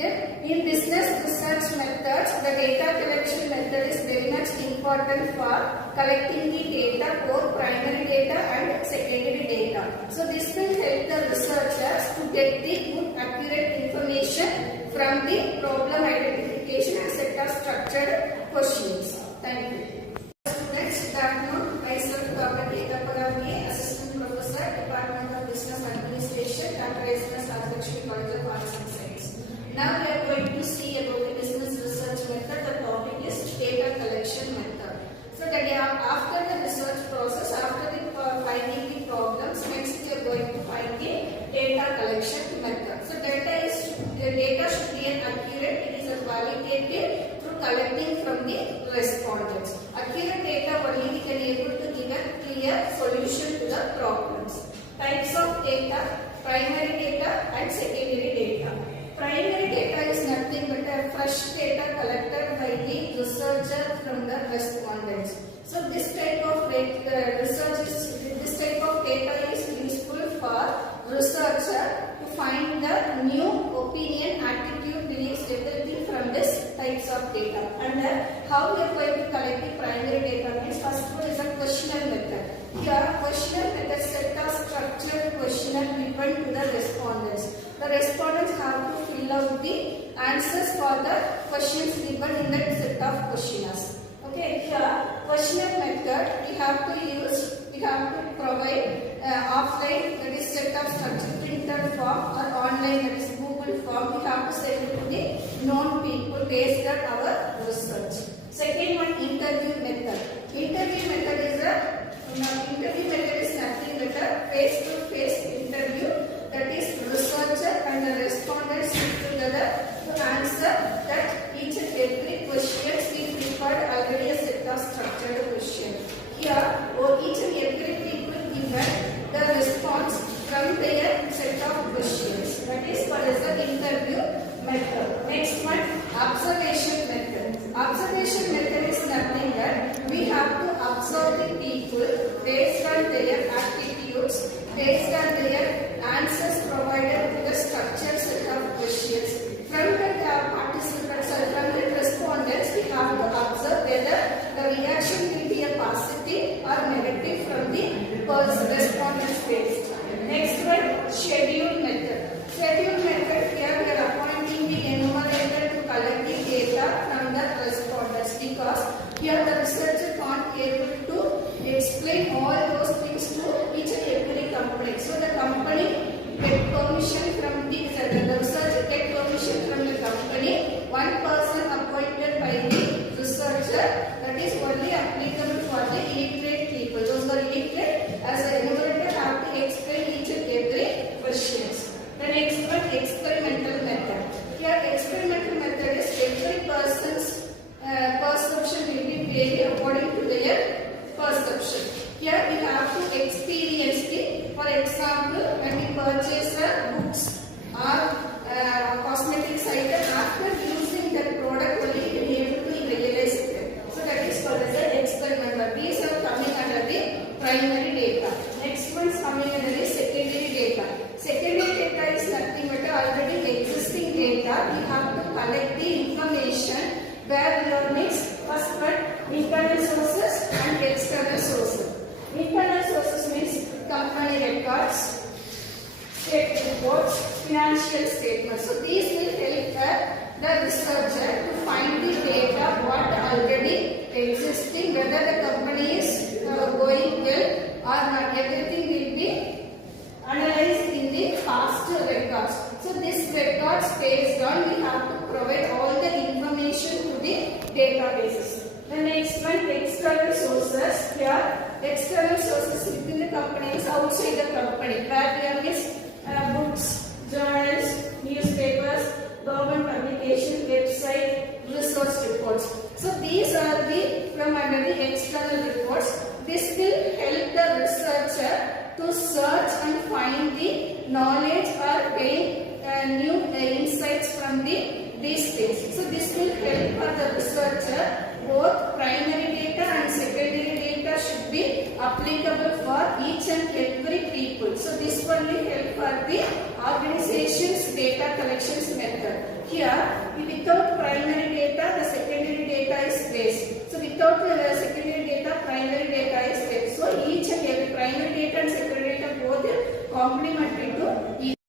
Then in business research methods, the data collection method is very much important for collecting the data, both primary data and secondary data. So this will help the researchers to get the good accurate information from the problem identification and set of structured questions. Thank you. Students, good afternoon. Myself Dr.K.KARPAGAMBIGAI, Assistant Professor, Department of Business Administration, Dr. College of Arts and Science. Now we are going to see about the business research method. The topic is data collection method. So that after the research process, after the finding the problems, next we are going to find the data collection method. So data should be an accurate. It is a qualitative through collecting from the respondents. Accurate data only we can able to give a clear solution to the problems. Types of data: primary data and secondary data. Primary data is nothing but a fresh data collected by the researcher from the respondents. So this type of data is useful for researcher to find the new opinion, attitude, beliefs, everything from this types of data. And how we are going to collect the primary data means first one is a questionnaire method. Here questionnaire method set a structured questionnaire given to the respondents. The respondents have to fill out the answers for the questions given in that set of questionnaires. Okay, here questionnaire method we have to provide offline, that is set of structured printed form, or online, that is Google form. We have to send it to the known people based on our research. Second one, interview method. Interview method is nothing but a face-to-face interview. That is researcher and the respondents sit together to answer that each and every question we prepared already a set of structured questions. Here, each and every people given the response from their set of questions. That is called as the interview method. Next one, observation method. Observation method is nothing but we have to observe the people based on their attitudes, based on their answers provided to the structured set of questions. From the participants or from the respondents, we have to observe whether the reaction will be a positive or negative from the respondents based. Next one, schedule method. Schedule method, here we are appointing the enumerator to collect the data from the respondents, because here the researcher can't be able to explain all those things to each and every company. So the company get permission from the researcher get permission from the company. One person appointed by the researcher, that is only applicable for the illiterate people. Those are illiterate, as an enumerator have to explain each and every questions. The next one, experimental method. Here experimental method is every person's perception will be varied according to their perception. Here we have to experience it. For example, when we purchase books or cosmetics item, after using that product only we will be able to realize it. So that is called as an experimental. These are coming under the primary data. Next one is coming under the secondary data. Secondary data is nothing but already existing data. We have to collect the information where we are mixed. First one, internal sources and external sources. Internal sources means company records, state reports, financial statements. So these will help the researcher to find the data what already existing, whether the company is going well or not. Everything will be analyzed in the past records. So this records based on we have to provide all the information to the databases. The next one, external sources. Here external sources within the company is outside the company, where we are books, journals, newspapers, government publication, website, research reports. So these are the from under the external reports. This will help the researcher to search and find the knowledge or gain new insights from these things. So this will help for the researcher. Both primary data and secondary data should be applicable for each and every people. So this one will help for the organization's data collections method. Here here without primary data, the secondary data is waste. So without secondary data, primary data is waste. So each and every primary data and secondary data both complementary to each.